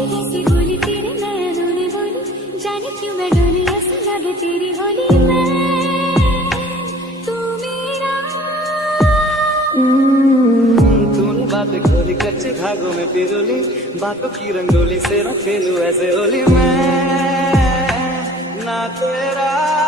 ऐसी ऐसी बोली तेरे नैनों ने बोली, जाने क्यों मैं डोली, ऐसी लगे तेरी होली मैं तू मेरा। तूने बातें खोली कच्चे धागों में पिरोली, बातों की रंगोली से न खेलूं ऐसे होली मैं ना तेरा।